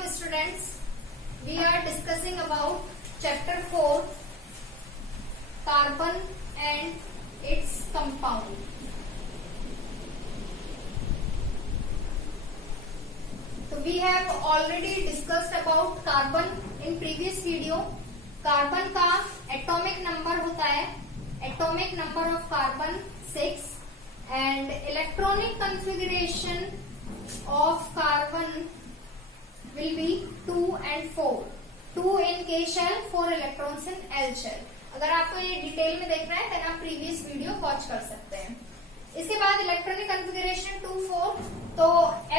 Welcome students. We are discussing about chapter 4 carbon and its compound. So we have already discussed about carbon in previous video. Carbon का atomic number होता है, atomic number of carbon 6 and electronic configuration of carbon will be 2 and 4. 2 in K shell, 4 electrons in L shell. अगर आपको ये detail में देखना है तो आप प्रीवियस वीडियो वॉच कर सकते हैं. इसके बाद इलेक्ट्रॉनिक कॉन्फ़िगरेशन 2, 4. तो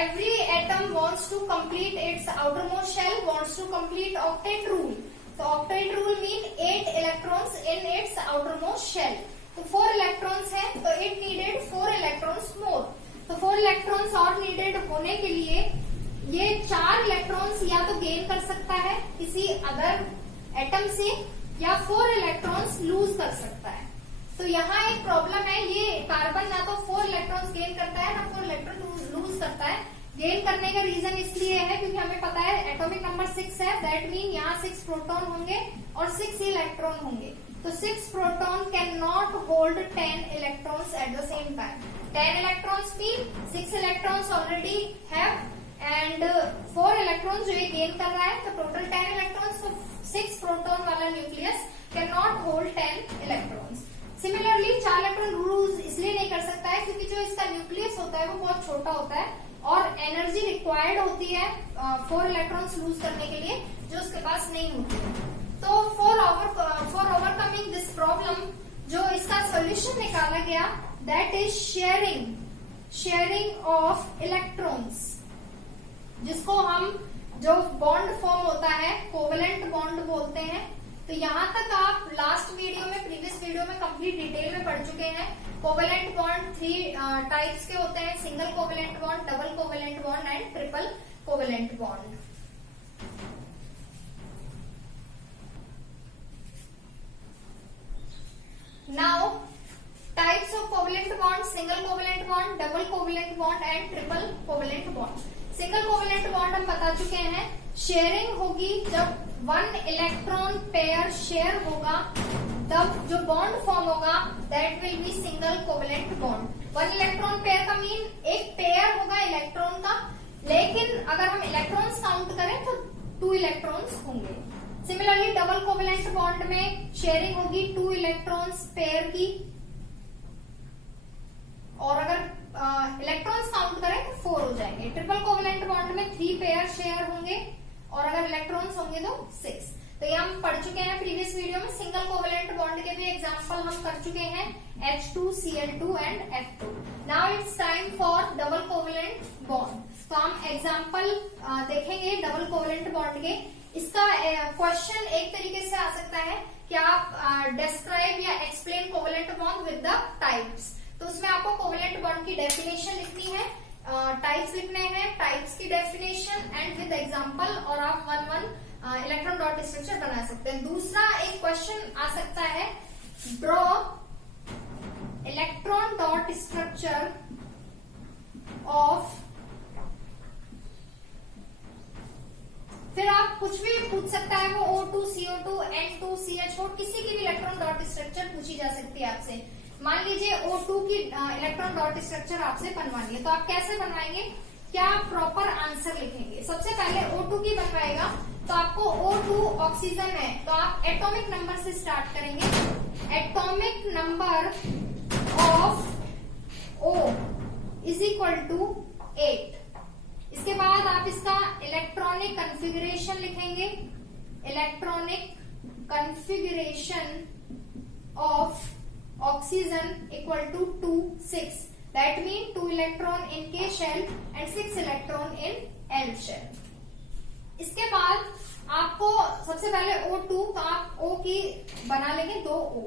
every atom wants to complete its outermost shell, wants to complete octet rule. तो octet rule mean 8 electrons in its outermost shell. तो 4 electrons है तो it needed 4 electrons more. तो 4 electrons और needed होने के लिए ये 4 इलेक्ट्रॉन्स या तो गेन कर सकता है किसी अदर एटम से या 4 इलेक्ट्रॉन्स लूज कर सकता है. तो यहाँ एक प्रॉब्लम है, ये कार्बन ना तो 4 इलेक्ट्रॉन्स गेन करता है ना 4 इलेक्ट्रॉन लूज करता है. गेन करने का रीजन इसलिए है क्योंकि हमें पता है एटॉमिक नंबर 6 है, दैट मीन यहाँ 6 प्रोटॉन होंगे और 6 इलेक्ट्रॉन होंगे. तो 6 proton can not hold 10 electrons at the same time. 10 electrons mean 6 electrons already have and 4 electrons जो ये गेन कर रहा है तो टोटल 10 इलेक्ट्रॉन्स. तो 6 प्रोटॉन वाला nucleus can not hold 10 electrons. Similarly 4 electron lose इसलिए नहीं कर सकता है क्योंकि जो इसका न्यूक्लियस होता है वो बहुत छोटा होता है और एनर्जी रिक्वायर्ड होती है 4 इलेक्ट्रॉन्स लूज करने के लिए जो उसके पास नहीं होती है. तो फॉर ओवरकमिंग दिस प्रॉब्लम जो इसका सोल्यूशन निकाला गया that is sharing of electrons, जिसको हम जो बॉन्ड फॉर्म होता है कोवेलेंट बॉन्ड बोलते हैं. तो यहाँ तक आप लास्ट वीडियो में प्रीवियस वीडियो में कंप्लीट डिटेल में पढ़ चुके हैं. कोवेलेंट बॉन्ड 3 टाइप्स के होते हैं, single covalent bond, double covalent bond and triple covalent bond. Now types of covalent bond: single covalent bond, double covalent bond and triple covalent bond. Single covalent bond हम बता चुके हैं, sharing होगी जब 1 electron pair share होगा तब जो bond form होगा that will be single covalent bond. 1 electron pair का मीन एक पेयर होगा इलेक्ट्रॉन का, लेकिन अगर हम इलेक्ट्रॉन्स काउंट करें तो 2 इलेक्ट्रॉन्स होंगे. सिमिलरली डबल कोवेलेंट बॉन्ड में शेयरिंग होगी 2 इलेक्ट्रॉन्स पेयर की, और अगर इलेक्ट्रॉन्स काउंट करें तो 4 हो जाएंगे. ट्रिपल कोवेलेंट बॉन्ड में 3 पेयर शेयर होंगे और अगर इलेक्ट्रॉन्स होंगे तो 6. तो ये हम पढ़ चुके हैं प्रीवियस वीडियो में. सिंगल कोवेलेंट बॉन्ड के भी एग्जांपल हम कर चुके हैं, H2Cl2 and F2. Now it's time for double covalent bond. तो हम एग्जांपल देखेंगे डबल कोवेलेंट बॉन्ड के. इसका क्वेश्चन एक तरीके से आ सकता है कि आप डिस्क्राइब या explain covalent bond with the types. तो उसमें आपको कोवेलेंट बॉन्ड की डेफिनेशन लिखनी है, टाइप्स लिखने हैं, टाइप्स की डेफिनेशन एंड विद एग्जांपल, और आप 1 इलेक्ट्रॉन डॉट स्ट्रक्चर बना सकते हैं. दूसरा एक क्वेश्चन आ सकता है, draw electron dot structure of, फिर आप कुछ भी पूछ सकता है, वो O2, CO2, N2, CH4, किसी की भी इलेक्ट्रॉन डॉट स्ट्रक्चर पूछी जा सकती है आपसे. मान लीजिए O2 की इलेक्ट्रॉन डॉट स्ट्रक्चर आपसे बनवानी है, तो आप कैसे बनवाएंगे, क्या प्रॉपर आंसर लिखेंगे. सबसे पहले O2 की बनवाएगा तो आपको O2 ऑक्सीजन है तो आप एटॉमिक नंबर से स्टार्ट करेंगे. Atomic number of O is equal to 8. इसके बाद आप इसका इलेक्ट्रॉनिक कॉन्फ़िगरेशन लिखेंगे, electronic configuration of oxygen equal to 2, 6. That mean 2 electron in K shell and 6 electron in L shell. इसके बाद आपको सबसे पहले O2, तो आप O की बना लेंगे 2 O.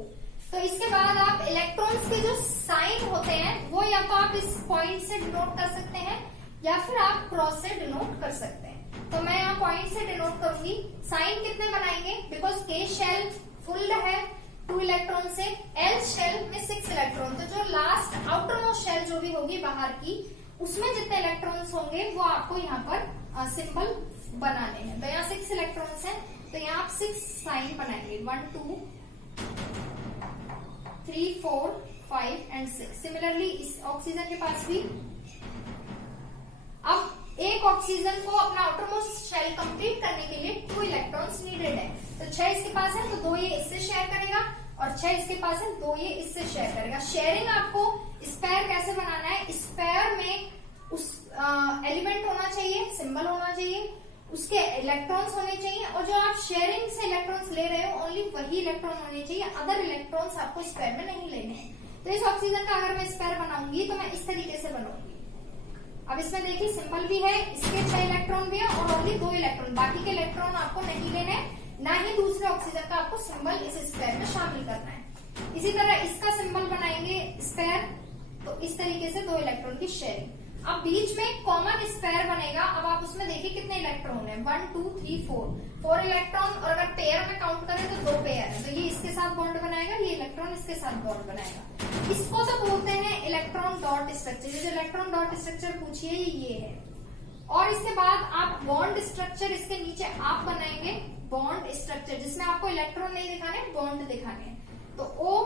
तो इसके बाद आप इलेक्ट्रॉन्स के जो साइन होते हैं वो या तो आप इस पॉइंट से डिनोट कर सकते हैं या फिर आप क्रॉस से डिनोट कर सकते हैं. तो मैं यहाँ पॉइंट से डिनोट करूंगी. साइन कितने बनाएंगे, बिकॉज K शेल फुल्ड है 2 इलेक्ट्रॉन से, L शेल में 6 इलेक्ट्रॉन. तो जो लास्ट आउटर मोस्ट शेल जो भी होगी बाहर की, उसमें जितने इलेक्ट्रॉन्स होंगे वो आपको यहाँ पर सिंबल बनाने हैं। तो यहाँ 6 इलेक्ट्रॉन्स हैं, तो यहाँ आप 6 साइन बनाएंगे, 1 2 3 4 5 एंड 6। सिमिलरली इस ऑक्सीजन के पास भी अब एक ऑक्सीजन को अपना आउटरमोस्ट शेल कंप्लीट करने के लिए 2 इलेक्ट्रॉन्स नीडेड है। तो 6 इसके पास है तो 2 ये इससे शेयर करेगा, और 6 इसके पास है 2 ये इससे शेयर करेगा। शेयरिंग आपको स्पेयर कैसे बनाना है, स्पेयर में उस एलिमेंट होना चाहिए, सिंबल होना चाहिए, उसके इलेक्ट्रॉन्स होने चाहिए, और जो आप शेयरिंग से इलेक्ट्रॉन्स ले रहे हो ओनली वही इलेक्ट्रॉन होने चाहिए, अदर इलेक्ट्रॉन्स आपको स्पेयर में नहीं लेने हैं। तो इस ऑक्सीजन का अगर मैं स्पेयर बनाऊंगी तो मैं इस तरीके से बनाऊंगी। अब इसमें देखिए सिंबल भी है, इसके 6 इलेक्ट्रॉन भी है और ओनली 2 इलेक्ट्रॉन, बाकी के इलेक्ट्रॉन आपको नहीं लेने, ना ही दूसरे ऑक्सीजन का आपको सिंबल इस स्पेयर में शामिल करना है। इसी तरह इसका सिंबल बनाएंगे स्पेयर, तो इस तरीके से 2 इलेक्ट्रॉन की शेयरिंग। अब बीच में कॉमन स्पेयर बनेगा। अब आप उसमें देखिए कितने इलेक्ट्रॉन है, 1 2 3 4 इलेक्ट्रॉन, और अगर पेयर में काउंट करें तो 2 पेयर है, तो ये इसके साथ बॉन्ड बनाएगा, ये इलेक्ट्रॉन इसके साथ बॉन्ड बनाएगा। इसको तो बोलते हैं इलेक्ट्रॉन डॉट स्ट्रक्चर। जो इलेक्ट्रॉन डॉट स्ट्रक्चर पूछिए ये है। और इसके बाद आप बॉन्ड स्ट्रक्चर इसके नीचे आप बनाएंगे, बॉन्ड स्ट्रक्चर जिसमें आपको इलेक्ट्रॉन नहीं दिखाने, बॉन्ड दिखाने हैं। तो O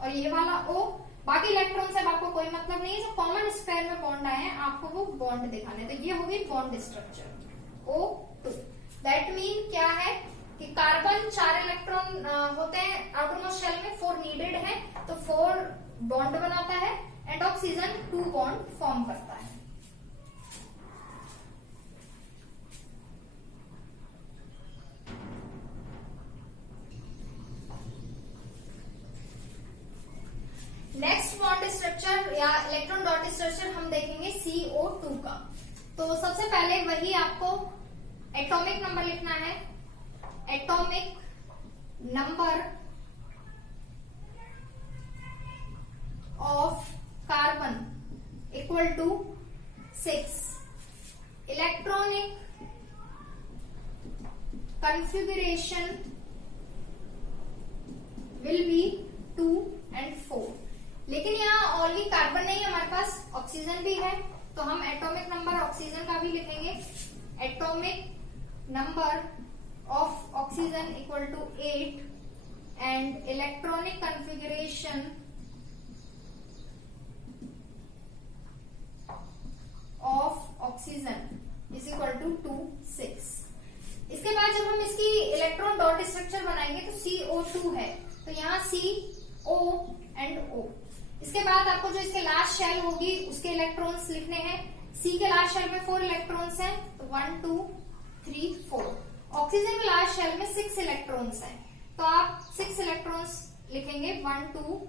और ये वाला O, बाकी इलेक्ट्रॉन से आपको कोई मतलब नहीं है, जो कॉमन स्पेयर में बॉन्ड आए हैं आपको वो बॉन्ड दिखाने। तो ये हो गई bond structure O2। That mean क्या है कि कार्बन 4 इलेक्ट्रॉन होते हैं आउटरमोस्ट शेल में, 4 नीडेड है, तो 4 बॉन्ड बनाता है, एंड ऑक्सीजन 2 बॉन्ड फॉर्म करता है। नेक्स्ट बॉन्ड स्ट्रक्चर या इलेक्ट्रॉन डॉट स्ट्रक्चर हम देखेंगे CO2 का। तो सबसे पहले वही आपको एटॉमिक नंबर लिखना है, atomic number of carbon equal to 6, electronic configuration will be 2 and 4। लेकिन यहाँ ओनली कार्बन नहीं है, हमारे पास ऑक्सीजन भी है, तो हम एटॉमिक नंबर ऑक्सीजन का भी लिखेंगे, atomic number of oxygen equal to 8 and electronic configuration of oxygen is equal to 2 6। इसके बाद जब हम इसकी इलेक्ट्रॉन डॉट स्ट्रक्चर बनाएंगे तो CO2 है, तो यहाँ CO एंड O। इसके बाद आपको जो इसके लास्ट शेल होगी उसके इलेक्ट्रॉन्स लिखने हैं। C के लास्ट शेल में 4 इलेक्ट्रॉन्स हैं, तो 1 2 3 4। ऑक्सीजन के लास्ट शेल में 6 इलेक्ट्रॉन्स हैं, तो आप 6 इलेक्ट्रॉन्स लिखेंगे, 1 2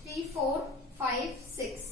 3 4 5 6,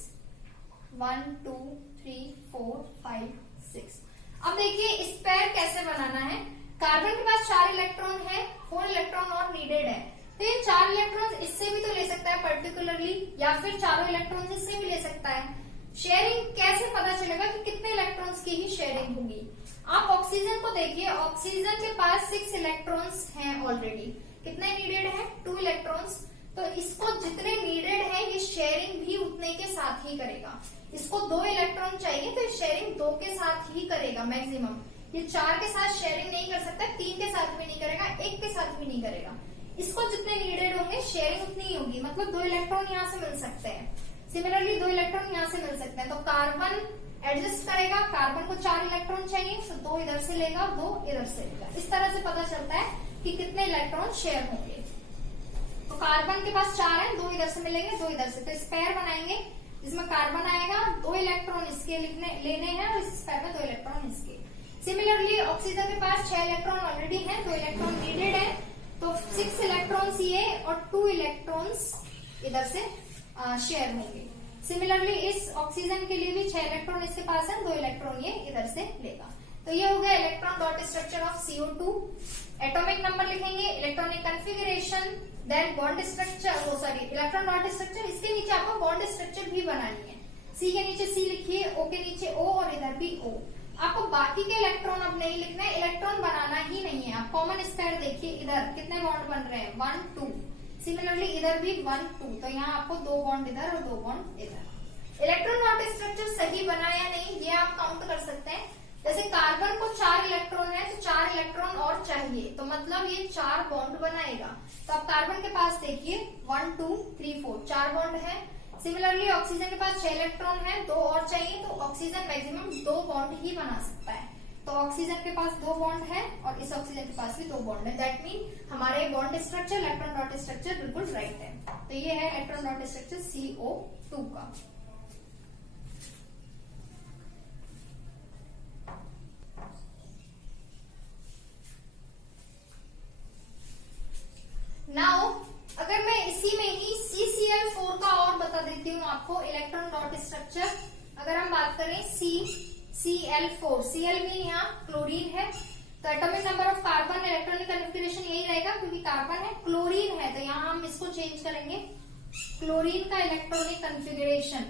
1 2 3 4 5 6। अब देखिए स्पेयर कैसे बनाना है। कार्बन के पास 4 इलेक्ट्रॉन है, 4 इलेक्ट्रॉन और नीडेड है, तो ये 4 इलेक्ट्रॉन इससे भी तो ले सकता है पर्टिकुलरली, या फिर चारों इलेक्ट्रॉन इससे भी ले सकता है। शेयरिंग कैसे पता चलेगा कि कितने इलेक्ट्रॉन्स की ही शेयरिंग होगी। आप ऑक्सीजन को देखिए, ऑक्सीजन के पास 6 इलेक्ट्रॉन्स हैं ऑलरेडी, कितने नीडेड है 2 इलेक्ट्रॉन्स, तो इसको जितने नीडेड है ये शेयरिंग भी उतने के साथ ही करेगा। इसको 2 इलेक्ट्रॉन चाहिए तो शेयरिंग 2 के साथ ही करेगा मैक्सिमम। ये 4 के साथ शेयरिंग नहीं कर सकता, 3 के साथ भी नहीं करेगा, 1 के साथ भी नहीं करेगा। इसको जितने नीडेड होंगे शेयरिंग उतनी ही होगी, मतलब 2 इलेक्ट्रॉन यहाँ से मिल सकते हैं, सिमिलरली 2 इलेक्ट्रॉन यहाँ से मिल सकते हैं। तो कार्बन एडजस्ट करेगा, कार्बन को 4 इलेक्ट्रॉन चाहिए तो 2 इधर से लेगा, 2 इधर से लेगा। इस तरह से पता चलता है कि कितने इलेक्ट्रॉन शेयर होंगे। तो कार्बन के पास 4 है, 2 इधर से मिलेंगे, 2 इधर से, तो स्पेयर बनाएंगे जिसमें कार्बन आएगा, 2 इलेक्ट्रॉन इसके लेने हैं और इस स्पेयर में 2 इलेक्ट्रॉन इसके। सिमिलरली ऑक्सीजन के पास 6 इलेक्ट्रॉन ऑलरेडी है, 2 इलेक्ट्रॉन नीडेड है, तो 6 इलेक्ट्रॉन्स ये और 2 इलेक्ट्रॉन्स इधर से शेयर होंगे। सिमिलरली इस ऑक्सीजन के लिए भी 6 इलेक्ट्रॉन इसके पास है, 2 इलेक्ट्रॉन ये इधर से लेगा। तो ये हो गया electron dot structure of CO2। Atomic number लिखेंगे, electronic configuration, then bond structure, electron dot structure. इसके नीचे आपको बॉन्ड स्ट्रक्चर भी बनानी है। C के नीचे C लिखिए, O के नीचे O और इधर भी O। आपको बाकी के इलेक्ट्रॉन अब नहीं लिखना है, इलेक्ट्रॉन बनाना ही नहीं है। आप कॉमन स्पेयर देखिए, इधर कितने बॉन्ड बन रहे हैं 1 2, सिमिलरली इधर भी 1 2, तो यहाँ आपको 2 बॉन्ड इधर और 2 बॉन्ड इधर। इलेक्ट्रॉन डॉट स्ट्रक्चर सही बना या नहीं ये आप काउंट कर सकते हैं। जैसे कार्बन को 4 इलेक्ट्रॉन है तो 4 इलेक्ट्रॉन और चाहिए, तो मतलब ये 4 बॉन्ड बनाएगा। तो अब कार्बन के पास देखिए 1 2 3 4 4 बॉन्ड है। सिमिलरली ऑक्सीजन के पास 6 इलेक्ट्रॉन है, 2 और चाहिए, तो ऑक्सीजन मैक्सिमम 2 बॉन्ड ही बना सकता है। तो ऑक्सीजन के पास 2 बॉन्ड है और इस ऑक्सीजन के पास भी 2 बॉन्ड है। दैट मीन हमारे bond structure, electron dot structure बिल्कुल राइट है। तो ये है इलेक्ट्रॉन डॉट स्ट्रक्चर CO2 का। नाउ अगर मैं इसी में ही CCl4 का और बता देती हूँ आपको इलेक्ट्रॉन डॉट स्ट्रक्चर। अगर हम बात करें CCl4, Cl मीन यहाँ क्लोरीन है, तो atomic number of carbon electronic configuration यही रहेगा क्योंकि कार्बन है, क्लोरीन है, तो यहाँ हम इसको चेंज करेंगे। क्लोरीन का इलेक्ट्रॉनिक कन्फिगरेशन,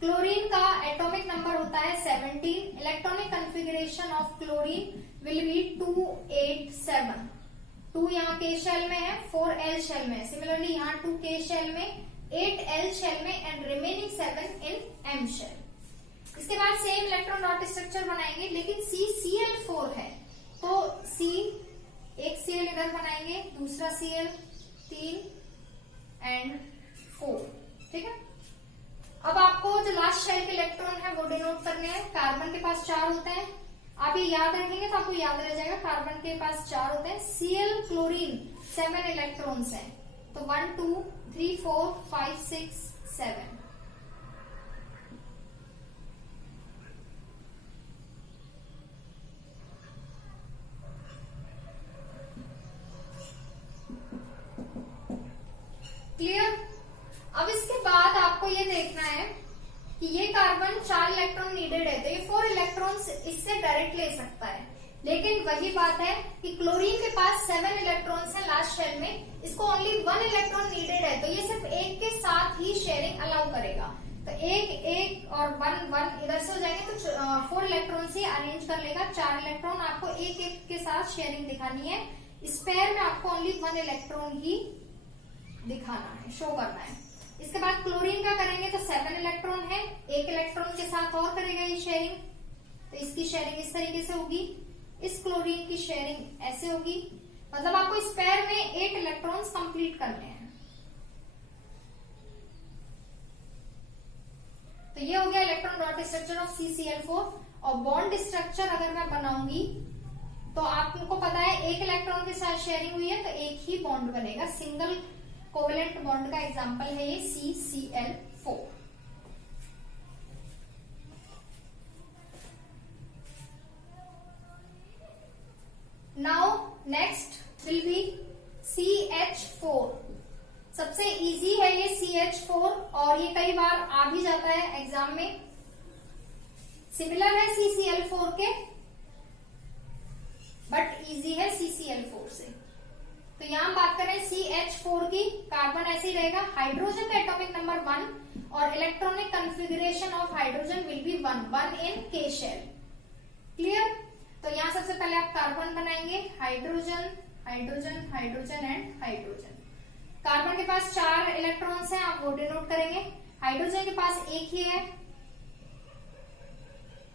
क्लोरीन का एटॉमिक नंबर होता है 17, electronic configuration of chlorine will be 287। 2 यहाँ K शेल में है, 4 L शेल में है। सिमिलरली यहाँ 2 K शेल में, 8 L शेल में and remaining 7 in M shell. इसके बाद सेम इलेक्ट्रॉन डॉट स्ट्रक्चर बनाएंगे, लेकिन CCl4 है तो एक Cl इधर बनाएंगे, दूसरा Cl, 3 एंड 4। ठीक है। अब आपको जो लास्ट शेल के इलेक्ट्रॉन है वो डिनोट करने हैं। कार्बन के पास 4 होते हैं, आप ये याद रखेंगे तो आपको याद रह जाएगा। कार्बन के पास 4 होते हैं, Cl क्लोरीन 7 इलेक्ट्रॉन्स हैं, तो 1 2 3 4 5 6 7। क्लियर। अब इसके बाद आपको ये देखना है कि ये कार्बन 4 इलेक्ट्रॉन नीडेड है, तो ये 4 इलेक्ट्रॉन्स इससे डायरेक्ट ले सकता है। लेकिन वही बात है कि क्लोरीन के पास 7 इलेक्ट्रॉन्स है लास्ट शेल में, इसको ओनली 1 इलेक्ट्रॉन नीडेड है, तो ये सिर्फ एक के साथ ही शेयरिंग अलाउ करेगा। तो एक और 1 इधर से हो जाएंगे, तो 4 इलेक्ट्रॉन से अरेंज कर लेगा। 4 इलेक्ट्रॉन आपको एक के साथ शेयरिंग दिखानी है। स्पेयर में आपको ओनली 1 इलेक्ट्रॉन ही दिखाना है, शो करना है। इसके बाद क्लोरीन का करेंगे तो 7 इलेक्ट्रॉन है, एक इलेक्ट्रॉन के साथ और करेगा ये शेयरिंग, तो इसकी शेयरिंग इस तरीके से होगी, इस क्लोरीन की शेयरिंग ऐसे होगी। मतलब आपको इस पेयर में 8 इलेक्ट्रॉन्स कंप्लीट करने हैं। तो ये हो गया electron dot structure of CCl4। और बॉन्ड स्ट्रक्चर अगर मैं बनाऊंगी तो आपको पता है एक इलेक्ट्रॉन के साथ शेयरिंग हुई है तो एक ही बॉन्ड बनेगा। सिंगल कोवेलेंट बॉन्ड का एग्जांपल है ये CCl4। Now next will be CH4। सबसे इजी है ये CH4 और ये कई बार आ भी जाता है एग्जाम में। सिमिलर है CCl4 के बट इजी है CCl4 से। तो यहां बात करें CH4 की, कार्बन ऐसे ही रहेगा, हाइड्रोजन का एटॉमिक नंबर 1 और electronic configuration of hydrogen will be 1 in K shell. Clear. तो यहां सबसे पहले आप कार्बन बनाएंगे, hydrogen hydrogen hydrogen and hydrogen. Carbon के पास 4 इलेक्ट्रॉन्स हैं, आप वो डिनोट करेंगे। हाइड्रोजन के पास एक ही है।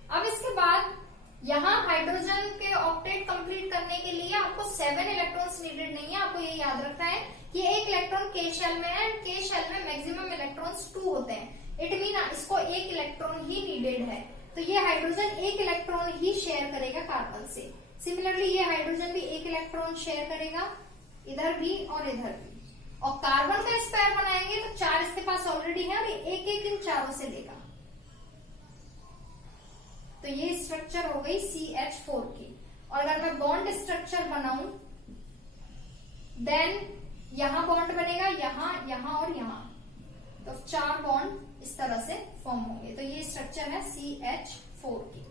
अब इसके बाद यहाँ हाइड्रोजन के ऑक्टेट कंप्लीट करने के लिए आपको 7 इलेक्ट्रॉन्स नीडेड नहीं है। आपको ये याद रखना है कि एक इलेक्ट्रॉन K शेल में है, K शेल में मैक्सिमम इलेक्ट्रॉन्स 2 होते हैं। इट मीन इसको एक इलेक्ट्रॉन ही नीडेड है, तो ये हाइड्रोजन एक इलेक्ट्रॉन ही शेयर करेगा कार्बन से। सिमिलरली ये हाइड्रोजन भी एक इलेक्ट्रॉन शेयर करेगा, इधर भी और इधर भी। और कार्बन का स्पेयर बनाएंगे तो 4 इसके पास ऑलरेडी है और एक इन चारों से लेगा। तो ये स्ट्रक्चर हो गई CH4 की। और अगर मैं बॉन्ड स्ट्रक्चर बनाऊं देन यहां बॉन्ड बनेगा, यहां यहां और यहां, तो 4 बॉन्ड इस तरह से फॉर्म होंगे। तो ये स्ट्रक्चर है CH4 की।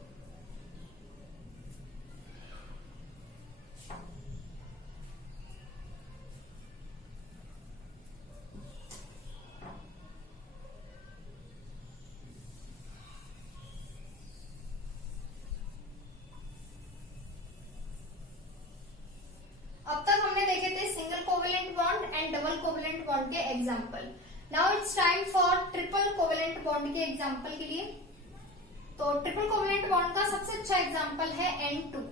अब तक हमने देखे थे single covalent bond and double covalent bond के example. Now it's time for triple covalent bond के एग्जांपल के लिए। तो ट्रिपल कोवलेंट बॉन्ड का सबसे अच्छा एग्जांपल है N2।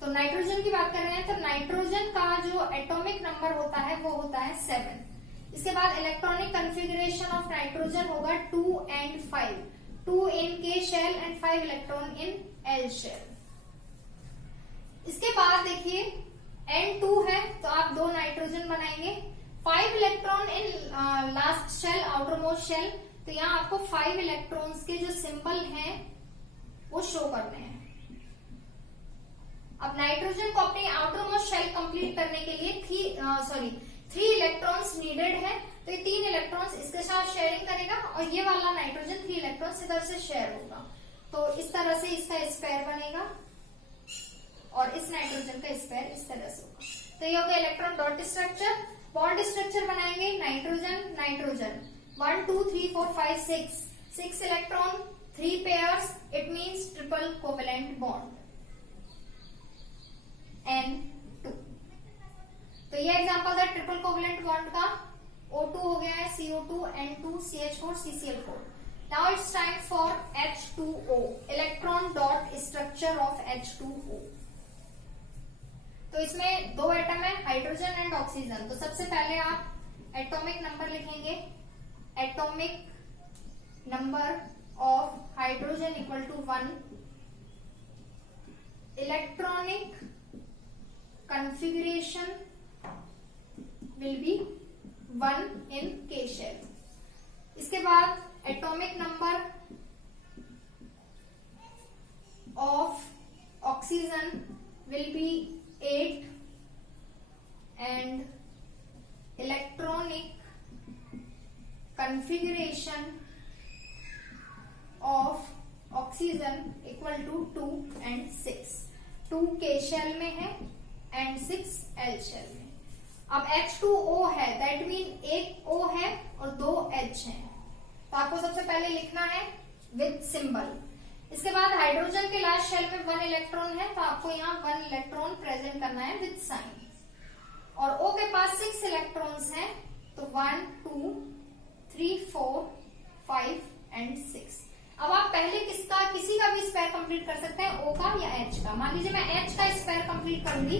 तो नाइट्रोजन की बात कर रहे हैं तो नाइट्रोजन का जो एटॉमिक नंबर होता है वो होता है 7। इसके बाद इलेक्ट्रॉनिक कॉन्फ़िगरेशन ऑफ नाइट्रोजन होगा 2 and 5, 2 in K shell and 5 electron in L shell। इसके बाद देखिए N2 है तो आप 2 नाइट्रोजन बनाएंगे, 5 electron in last shell, outermost shell. तो यहाँ आपको 5 इलेक्ट्रॉन्स के जो सिंबल हैं वो शो करने हैं। अब नाइट्रोजन को अपनी आउटर मोस्ट शेल कंप्लीट करने के लिए 3 इलेक्ट्रॉन्स नीडेड है। तो ये 3 इलेक्ट्रॉन्स इसके साथ शेयरिंग करेगा और ये वाला नाइट्रोजन 3 इलेक्ट्रॉन्स इधर से शेयर होगा। तो इस तरह से इसका स्पेयर बनेगा और इस नाइट्रोजन का स्पेयर इस तरह से होगा। तो ये हो गया electron dot structure. Bond structure बनाएंगे nitrogen nitrogen 1 2 3 4 5 6 electron 3 pairs, it means triple covalent bond N2। तो ये एग्जांपल था ट्रिपल कोवेलेंट बॉन्ड का। O2 हो गया है CO2 N2 CH4 CCl4। Now it's time for H2O, electron dot structure of H2O। तो इसमें 2 एटम है, हाइड्रोजन एंड ऑक्सीजन। तो सबसे पहले आप एटॉमिक नंबर लिखेंगे, atomic number of hydrogen equal to 1, electronic configuration will be 1 in K shell। इसके बाद atomic number of oxygen will be 8 and electronic configuration of oxygen equal to 2 and 6। 2 K shell में है and 6 L shell में। अब H2O है, that mean एक O है और 2 H हैं। तो आपको सबसे पहले लिखना है विद सिंबल। इसके बाद हाइड्रोजन के लास्ट शेल में 1 इलेक्ट्रॉन है तो आपको यहाँ 1 इलेक्ट्रॉन प्रेजेंट करना है विद साइन। और O के पास 6 इलेक्ट्रॉन्स हैं तो 1 2 3 4 5 एंड 6। अब आप पहले किसी का भी स्पेयर कंप्लीट कर सकते हैं, O का या H का। मान लीजिए मैं H का स्पेयर कंप्लीट करूंगी,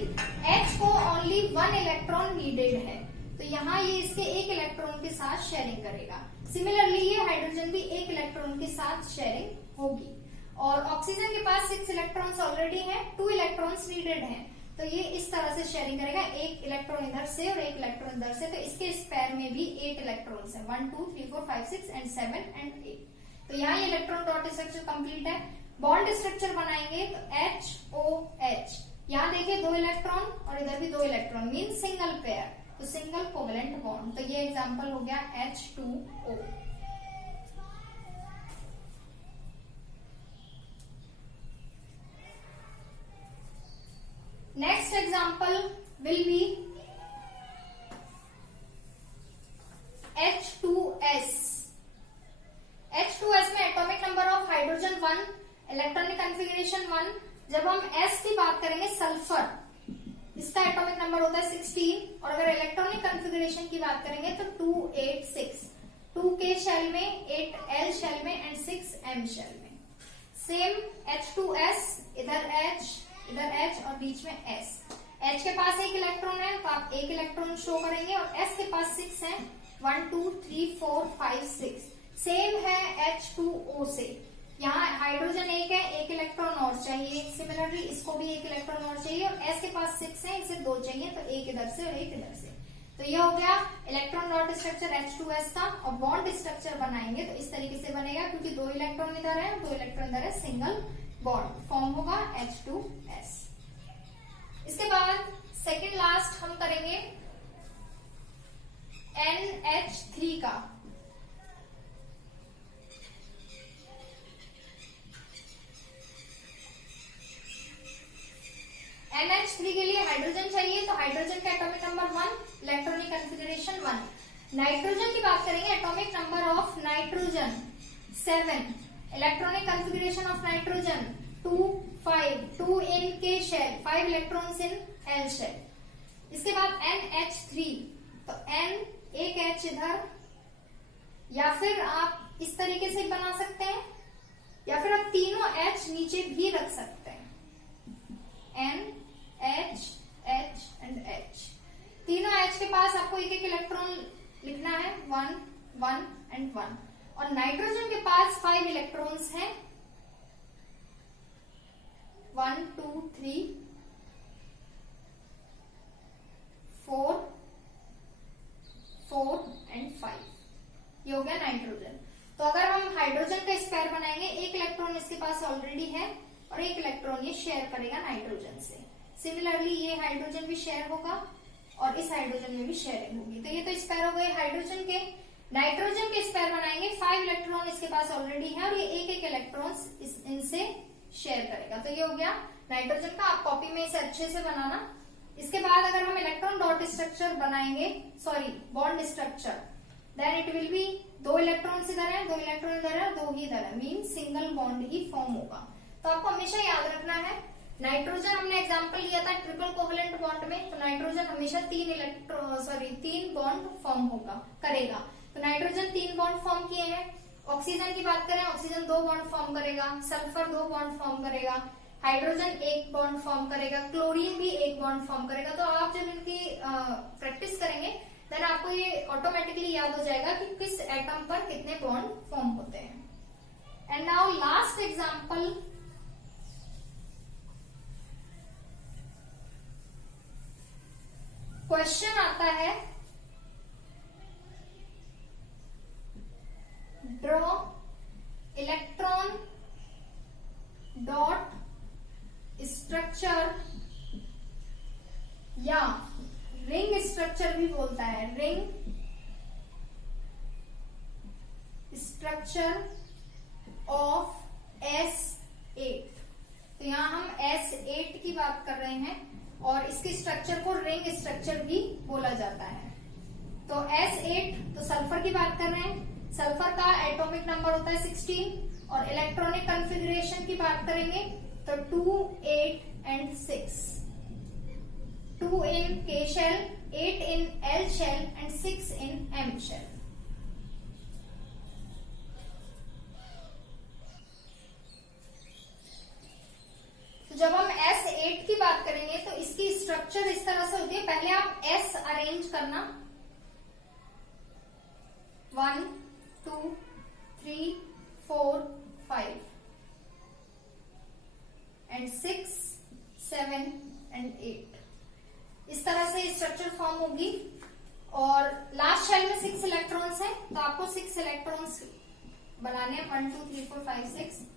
H को ओनली 1 इलेक्ट्रॉन नीडेड है तो यहाँ ये इसके 1 इलेक्ट्रॉन के साथ शेयरिंग करेगा। सिमिलरली ये हाइड्रोजन भी 1 इलेक्ट्रॉन के साथ शेयरिंग होगी। और ऑक्सीजन के पास 6 इलेक्ट्रॉन्स ऑलरेडी हैं, 2 इलेक्ट्रॉन्स नीडेड हैं तो ये इस तरह से शेयरिंग करेगा, 1 इलेक्ट्रॉन इधर से और 1 इलेक्ट्रॉन इधर से। तो इसके स्पेयर में भी 8 इलेक्ट्रॉन्स है, 1 2 3 4 5 6 एंड 7 एंड 8। तो यहाँ ये इलेक्ट्रॉन डॉट स्ट्रक्चर कंप्लीट है। बॉन्ड स्ट्रक्चर बनाएंगे तो HOH, यहाँ देखिए 2 इलेक्ट्रॉन और इधर भी 2 इलेक्ट्रॉन, मीन सिंगल पेयर, तो सिंगल कोवेलेंट बॉन्ड। तो ये एग्जांपल हो गया H2O। Next example will be H2S। H2S में atomic number of hydrogen 1, electronic configuration 1। जब हम S की बात करेंगे सल्फर, इसका एटॉमिक नंबर होता है 16 और अगर इलेक्ट्रॉनिक कॉन्फ़िगरेशन की बात करेंगे तो 2 8 6, 2 K शेल में, 8 L शेल में एंड 6 M शेल में। सेम H2S, इधर H और बीच में S। H के पास 1 इलेक्ट्रॉन है तो आप 1 इलेक्ट्रॉन शो करेंगे और S के पास 6 है, 1 2 3 4 5 6। सेम है H2O से, यहाँ हाइड्रोजन 1 है, 1 इलेक्ट्रॉन और चाहिए। सिमिलरली इसको भी 1 इलेक्ट्रॉन और चाहिए और S के पास 6 है, इसे 2 चाहिए तो 1 इधर से और 1 इधर से। तो ये हो गया इलेक्ट्रॉन डॉट स्ट्रक्चर H2S का। और बॉन्ड स्ट्रक्चर बनाएंगे तो इस तरीके से बनेगा, क्योंकि 2 इलेक्ट्रॉन इधर है, 2 इलेक्ट्रॉन इधर है, सिंगल बॉन्ड फॉर्म होगा H2S। इसके बाद सेकेंड लास्ट हम करेंगे NH3 का। NH3 के लिए हाइड्रोजन चाहिए तो हाइड्रोजन का atomic number 1, electronic configuration 1। Nitrogen की बात करेंगे, atomic number of nitrogen 7, electronic configuration of nitrogen 2 5, 2 in K shell, 5 electrons in L shell. इसके बाद NH3 तो N, एक H इधर, या फिर आप इस तरीके से बना सकते हैं या फिर आप तीनों H नीचे भी रख सकते हैं, N H H and H। तीनों H के पास आपको एक एक इलेक्ट्रॉन लिखना है, 1 1 एंड 1। और नाइट्रोजन के पास 5 इलेक्ट्रॉन्स हैं, 1 2 3 4 4 एंड 5। ये हो गया नाइट्रोजन। तो अगर हम हाइड्रोजन का स्पेयर बनाएंगे, एक इलेक्ट्रॉन इसके पास ऑलरेडी है और एक इलेक्ट्रॉन ये शेयर करेगा नाइट्रोजन से। सिमिलरली ये हाइड्रोजन भी शेयर होगा और इस हाइड्रोजन में भी शेयरिंग होगी। तो ये तो स्पेयर हो गए हाइड्रोजन के। नाइट्रोजन के स्पेयर बनाएंगे, 5 इलेक्ट्रॉन इसके पास ऑलरेडी है और ये एक एक इलेक्ट्रॉन इनसे शेयर करेगा। तो ये हो गया नाइट्रोजन का। आप कॉपी में इसे अच्छे से बनाना। इसके बाद अगर हम इलेक्ट्रॉन डॉट स्ट्रक्चर बनाएंगे, sorry bond structure, then it will be 2 electron इधर है, 2 इलेक्ट्रॉन इधर है, 2 ही इधर है, मीन सिंगल बॉन्ड ही फॉर्म होगा। तो आपको हमेशा याद रखना है, नाइट्रोजन हमने एग्जांपल लिया था ट्रिपल कोवेलेंट बॉन्ड में, तो नाइट्रोजन हमेशा 3 बॉन्ड फॉर्म करेगा। तो नाइट्रोजन 3 बॉन्ड फॉर्म किए हैं। ऑक्सीजन की बात करें, ऑक्सीजन 2 बॉन्ड फॉर्म करेगा, सल्फर 2 बॉन्ड फॉर्म करेगा, हाइड्रोजन 1 बॉन्ड फॉर्म करेगा, क्लोरीन भी 1 बॉन्ड फॉर्म करेगा। तो आप जब इनकी प्रैक्टिस करेंगे देन आपको ये ऑटोमेटिकली याद हो जाएगा कि किस एटम पर कितने बॉन्ड फॉर्म होते हैं। And now last example, question आता है, ड्रॉ इलेक्ट्रॉन डॉट स्ट्रक्चर या रिंग स्ट्रक्चर भी बोलता है, रिंग स्ट्रक्चर ऑफ S8। तो यहां हम S8 की बात कर रहे हैं और इसके स्ट्रक्चर को रिंग स्ट्रक्चर भी बोला जाता है। तो S8, तो सल्फर की बात कर रहे हैं, सल्फर का एटॉमिक नंबर होता है 16 और इलेक्ट्रॉनिक कॉन्फ़िगरेशन की बात करेंगे तो 2 8 and 6, 2 in K shell, 8 in L shell and 6 in M shell। तो जब हम S8 की बात करेंगे तो इसकी स्ट्रक्चर इस तरह से होती है। पहले आप S अरेंज करना, 1 2 3 4 5 एंड 6 7 एंड 8। इस तरह से स्ट्रक्चर फॉर्म होगी और लास्ट शेल में 6 इलेक्ट्रॉन्स हैं, तो आपको 6 इलेक्ट्रॉन्स बनाने हैं, 1 2 3 4 5 6।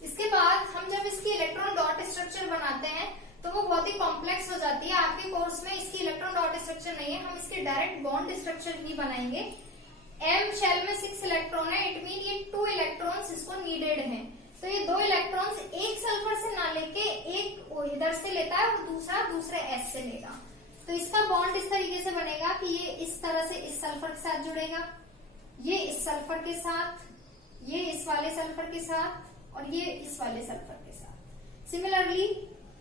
इसके बाद हम जब इसकी इलेक्ट्रॉन डॉट स्ट्रक्चर बनाते हैं तो वो बहुत ही कॉम्प्लेक्स हो जाती है। आपके कोर्स में इसकी इलेक्ट्रॉन डॉट स्ट्रक्चर नहीं है, हम इसके डायरेक्ट बॉन्ड स्ट्रक्चर ही बनाएंगे। एम शेल में 6 इलेक्ट्रॉन है, इट मीन ये 2 इलेक्ट्रॉन्स इसको नीडेड हैं। तो ये 2 इलेक्ट्रॉन्स एक सल्फर से ना लेके एक इधर से लेता है और दूसरा दूसरे एस से लेगा। तो इसका बॉन्ड इस तरीके से बनेगा कि ये इस तरह से इस सल्फर के साथ जुड़ेगा, ये इस सल्फर के साथ, ये इस वाले सल्फर के साथ और ये इस वाले सल्फर के साथ। सिमिलरली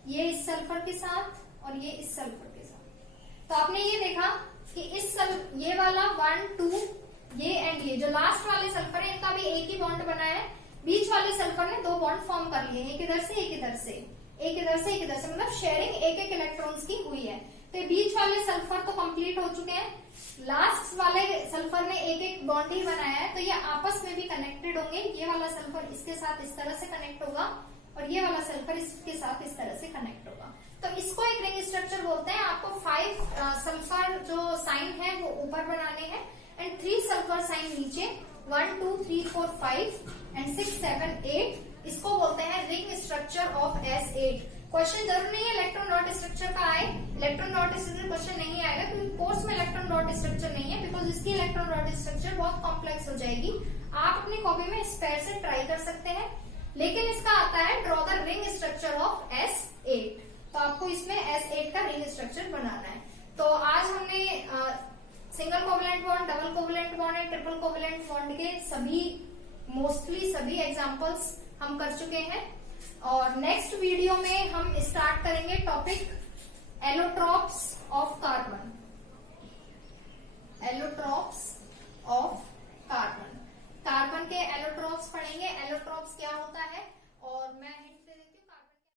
ये इस सल्फर के साथ और ये इस सल्फर के साथ। तो आपने ये देखा कि ये वाला 1 2 ये एंड ये जो लास्ट वाले सल्फर है इनका भी एक ही बॉन्ड बना है। बीच वाले सल्फर ने 2 बॉन्ड फॉर्म कर लिए, एक इधर से एक इधर से, एक इधर से एक इधर से, मतलब शेयरिंग एक एक इलेक्ट्रॉन्स की हुई है। तो बीच वाले सल्फर तो कंप्लीट हो चुके हैं, लास्ट वाले सल्फर ने एक एक बॉन्ड ही बनाया है, तो ये आपस में भी कनेक्टेड होंगे। ये वाला सल्फर इसके साथ इस तरह से कनेक्ट होगा और ये वाला सल्फर इसके साथ इस तरह से कनेक्ट होगा। तो इसको एक रिंग स्ट्रक्चर बोलते हैं। आपको 5 सल्फर जो साइन है वो ऊपर बनाने हैं एंड 3 सल्फर साइन नीचे, 1 2 3 4 5 एंड 6 7 8। इसको बोलते हैं ring structure of S8। Question जरूर नहीं है इलेक्ट्रॉन डॉट स्ट्रक्चर का आए, इलेक्ट्रॉन डॉट स्ट्रक्चर क्वेश्चन नहीं आएगा क्योंकि कोर्स में इलेक्ट्रॉन डॉट स्ट्रक्चर नहीं है, बिकॉज इसकी इलेक्ट्रॉन डॉट स्ट्रक्चर बहुत कॉम्प्लेक्स हो जाएगी। आप अपनी कॉपी में स्पेयर से ट्राई कर सकते हैं, लेकिन इसका आता है draw the ring structure of S8। तो आपको इसमें S8 का रिंग स्ट्रक्चर बनाना है। तो आज हमने single covalent bond, double covalent bond and triple covalent bond के सभी मोस्टली सभी एग्जांपल्स हम कर चुके हैं। और नेक्स्ट वीडियो में हम स्टार्ट करेंगे topic allotropes of carbon, allotropes of